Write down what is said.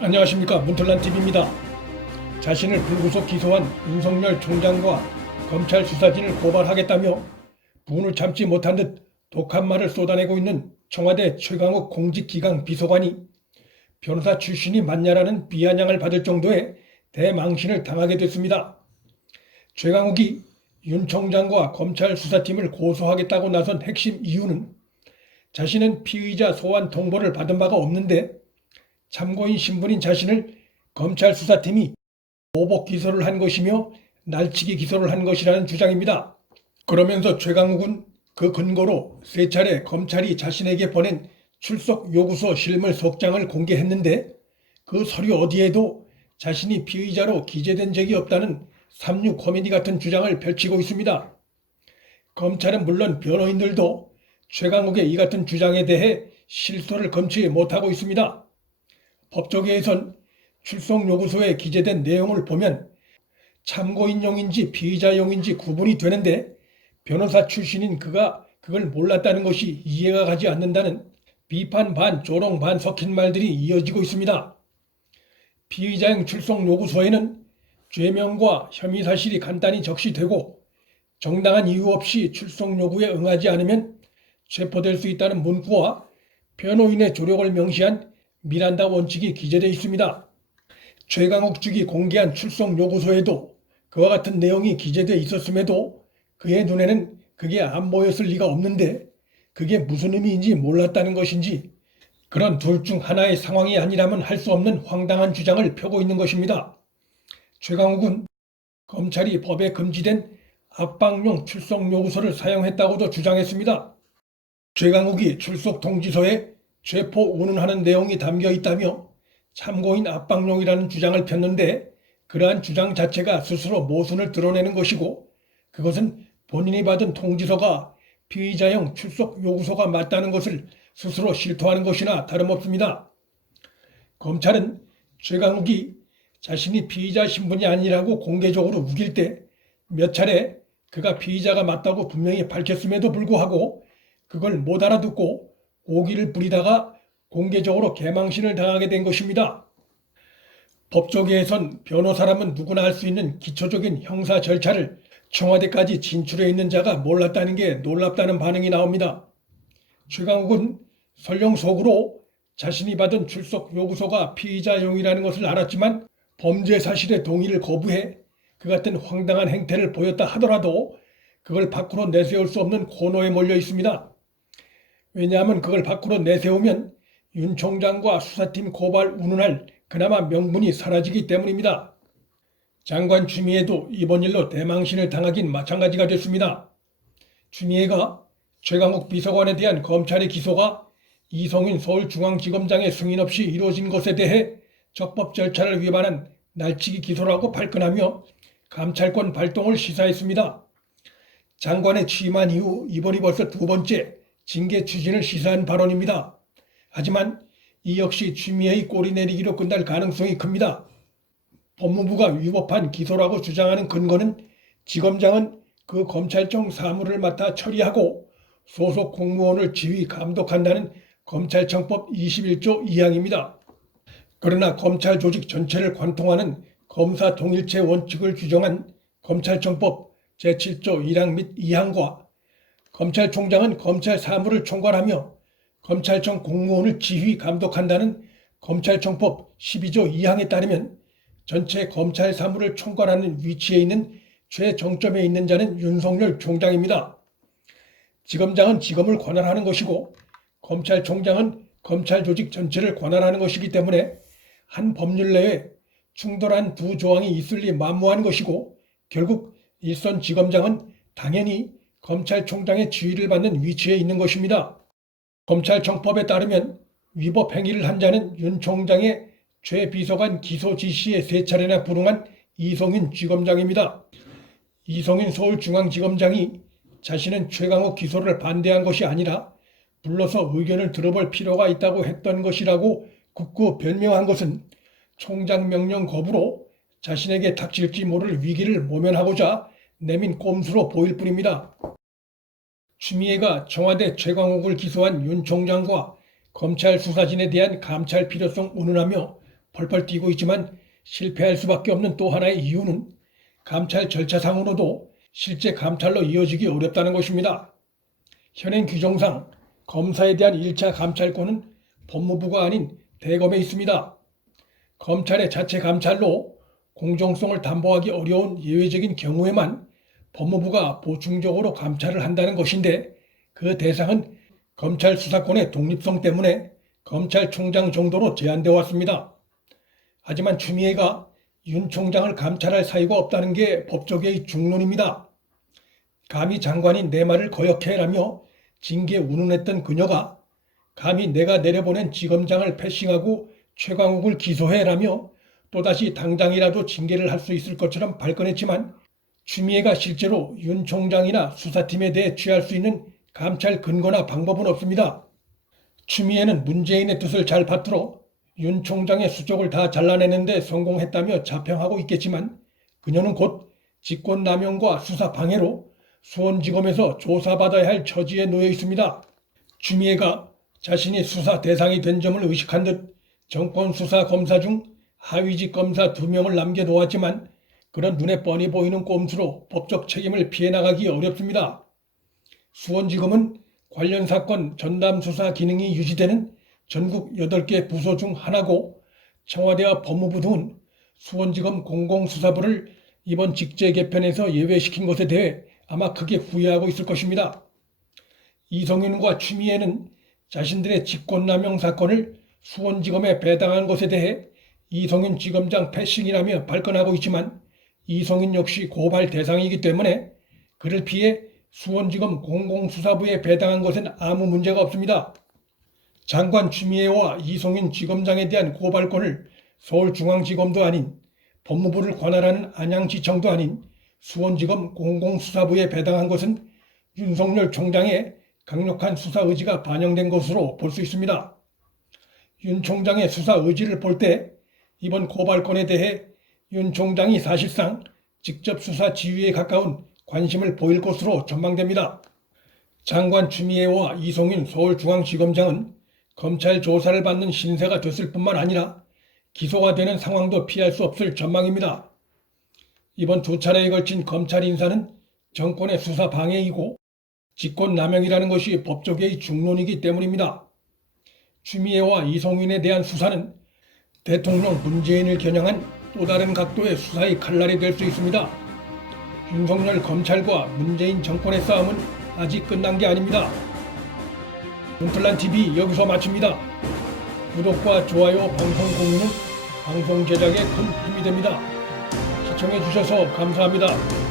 안녕하십니까, 문털란TV입니다. 자신을 불구속 기소한 윤석열 총장과 검찰 수사진을 고발하겠다며 분을 참지 못한 듯 독한 말을 쏟아내고 있는 청와대 최강욱 공직기강 비서관이 변호사 출신이 맞냐라는 비아냥을 받을 정도의 대망신을 당하게 됐습니다. 최강욱이 윤 총장과 검찰 수사팀을 고소하겠다고 나선 핵심 이유는 자신은 피의자 소환 통보를 받은 바가 없는데 참고인 신분인 자신을 검찰 수사팀이 보복 기소를 한 것이며 날치기 기소를 한 것이라는 주장입니다. 그러면서 최강욱은 그 근거로 세 차례 검찰이 자신에게 보낸 출석 요구서 실물 속장을 공개했는데 그 서류 어디에도 자신이 피의자로 기재된 적이 없다는 삼류 코미디 같은 주장을 펼치고 있습니다. 검찰은 물론 변호인들도 최강욱의 이 같은 주장에 대해 실소를 금치 못하고 있습니다. 법조계에선 출석 요구서에 기재된 내용을 보면 참고인용인지 피의자용인지 구분이 되는데 변호사 출신인 그가 그걸 몰랐다는 것이 이해가 가지 않는다는 비판 반 조롱 반 섞인 말들이 이어지고 있습니다. 피의자용 출석 요구서에는 죄명과 혐의 사실이 간단히 적시되고 정당한 이유 없이 출석 요구에 응하지 않으면 체포될 수 있다는 문구와 변호인의 조력을 명시한 미란다 원칙이 기재되어 있습니다. 최강욱 측이 공개한 출석 요구서에도 그와 같은 내용이 기재되어 있었음에도 그의 눈에는 그게 안 보였을 리가 없는데 그게 무슨 의미인지 몰랐다는 것인지 그런 둘 중 하나의 상황이 아니라면 할 수 없는 황당한 주장을 펴고 있는 것입니다. 최강욱은 검찰이 법에 금지된 압박용 출석 요구서를 사용했다고도 주장했습니다. 최강욱이 출석 통지서에 체포 운운하는 내용이 담겨 있다며 참고인 압박용이라는 주장을 폈는데 그러한 주장 자체가 스스로 모순을 드러내는 것이고 그것은 본인이 받은 통지서가 피의자용 출석 요구서가 맞다는 것을 스스로 실토하는 것이나 다름없습니다. 검찰은 최강욱이 자신이 피의자 신분이 아니라고 공개적으로 우길 때 몇 차례 그가 피의자가 맞다고 분명히 밝혔음에도 불구하고 그걸 못 알아듣고 오기를 부리다가 공개적으로 개망신을 당하게 된 것입니다. 법조계에선 변호사라면 누구나 할 수 있는 기초적인 형사 절차를 청와대까지 진출해 있는 자가 몰랐다는 게 놀랍다는 반응이 나옵니다. 최강욱은 설령 속으로 자신이 받은 출석 요구서가 피의자용이라는 것을 알았지만 범죄 사실의 동의를 거부해 그 같은 황당한 행태를 보였다 하더라도 그걸 밖으로 내세울 수 없는 고노에 몰려 있습니다. 왜냐하면 그걸 밖으로 내세우면 윤 총장과 수사팀 고발 운운할 그나마 명분이 사라지기 때문입니다. 장관 추미애도 이번 일로 대망신을 당하긴 마찬가지가 됐습니다. 추미애가 최강욱 비서관에 대한 검찰의 기소가 이성윤 서울중앙지검장의 승인 없이 이루어진 것에 대해 적법 절차를 위반한 날치기 기소라고 발끈하며 감찰권 발동을 시사했습니다. 장관의 취임한 이후 이번이 벌써 두 번째 징계 추진을 시사한 발언입니다. 하지만 이 역시 추미애의 꼬리 내리기로 끝날 가능성이 큽니다. 법무부가 위법한 기소라고 주장하는 근거는 지검장은 그 검찰청 사무를 맡아 처리하고 소속 공무원을 지휘 감독한다는 검찰청법 21조 2항입니다. 그러나 검찰 조직 전체를 관통하는 검사 동일체 원칙을 규정한 검찰청법 제7조 1항 및 2항과 검찰총장은 검찰 사무를 총괄하며 검찰청 공무원을 지휘 감독한다는 검찰청법 12조 2항에 따르면 전체 검찰 사무를 총괄하는 위치에 있는 최정점에 있는 자는 윤석열 총장입니다. 지검장은 지검을 관할하는 것이고 검찰총장은 검찰 조직 전체를 관할하는 것이기 때문에 한 법률 내에 충돌한 두 조항이 있을 리 만무한 것이고 결국 일선 지검장은 당연히 검찰총장의 지휘를 받는 위치에 있는 것입니다. 검찰청법에 따르면 위법 행위를 한 자는 윤 총장의 최 비서관 기소 지시에 세 차례나 불응한 이성윤 지검장입니다. 이성윤 서울중앙지검장이 자신은 최강욱 기소를 반대한 것이 아니라 불러서 의견을 들어볼 필요가 있다고 했던 것이라고 굳고 변명한 것은 총장 명령 거부로 자신에게 닥칠지 모를 위기를 모면하고자 내민 꼼수로 보일 뿐입니다. 추미애가 청와대 최강욱을 기소한 윤 총장과 검찰 수사진에 대한 감찰 필요성 운운하며 펄펄 뛰고 있지만 실패할 수밖에 없는 또 하나의 이유는 감찰 절차상으로도 실제 감찰로 이어지기 어렵다는 것입니다. 현행 규정상 검사에 대한 1차 감찰권은 법무부가 아닌 대검에 있습니다. 검찰의 자체 감찰로 공정성을 담보하기 어려운 예외적인 경우에만 법무부가 보충적으로 감찰을 한다는 것인데, 그 대상은 검찰 수사권의 독립성 때문에 검찰총장 정도로 제한되어 왔습니다. 하지만 추미애가 윤 총장을 감찰할 사유가 없다는 게 법조계의 중론입니다. 감히 장관이 내 말을 거역해라며 징계 운운했던 그녀가 감히 내가 내려보낸 지검장을 패싱하고 최광욱을 기소해라며 또다시 당장이라도 징계를 할 수 있을 것처럼 발끈했지만, 추미애가 실제로 윤 총장이나 수사팀에 대해 취할 수 있는 감찰 근거나 방법은 없습니다. 추미애는 문재인의 뜻을 잘 받들어 윤 총장의 수족을 다 잘라내는데 성공했다며 자평하고 있겠지만, 그녀는 곧 직권남용과 수사방해로 수원지검에서 조사받아야 할 처지에 놓여 있습니다. 추미애가 자신이 수사 대상이 된 점을 의식한 듯 정권 수사 검사 중 하위직 검사 2명을 남겨놓았지만, 그런 눈에 뻔히 보이는 꼼수로 법적 책임을 피해 나가기 어렵습니다. 수원지검은 관련 사건 전담 수사 기능이 유지되는 전국 8개 부서 중 하나고, 청와대와 법무부 등은 수원지검 공공수사부를 이번 직제 개편에서 예외시킨 것에 대해 아마 크게 후회하고 있을 것입니다. 이성윤과 추미애는 자신들의 직권남용 사건을 수원지검에 배당한 것에 대해 이성윤 지검장 패싱이라며 발끈하고 있지만, 이성윤 역시 고발 대상이기 때문에 그를 피해 수원지검 공공수사부에 배당한 것은 아무 문제가 없습니다. 장관 추미애와 이성윤 지검장에 대한 고발권을 서울중앙지검도 아닌, 법무부를 관할하는 안양지청도 아닌 수원지검 공공수사부에 배당한 것은 윤석열 총장의 강력한 수사 의지가 반영된 것으로 볼 수 있습니다. 윤 총장의 수사 의지를 볼 때 이번 고발건에 대해 윤 총장이 사실상 직접 수사 지휘에 가까운 관심을 보일 것으로 전망됩니다. 장관 추미애와 이성윤 서울중앙지검장은 검찰 조사를 받는 신세가 됐을 뿐만 아니라 기소가 되는 상황도 피할 수 없을 전망입니다. 이번 2차례에 걸친 검찰 인사는 정권의 수사 방해이고 직권남용이라는 것이 법조계의 중론이기 때문입니다. 추미애와 이성윤에 대한 수사는 대통령 문재인을 겨냥한 또 다른 각도의 수사의 칼날이 될 수 있습니다. 윤석열 검찰과 문재인 정권의 싸움은 아직 끝난 게 아닙니다. 논틀란TV 여기서 마칩니다. 구독과 좋아요, 방송 공유는 방송 제작에 큰 힘이 됩니다. 시청해주셔서 감사합니다.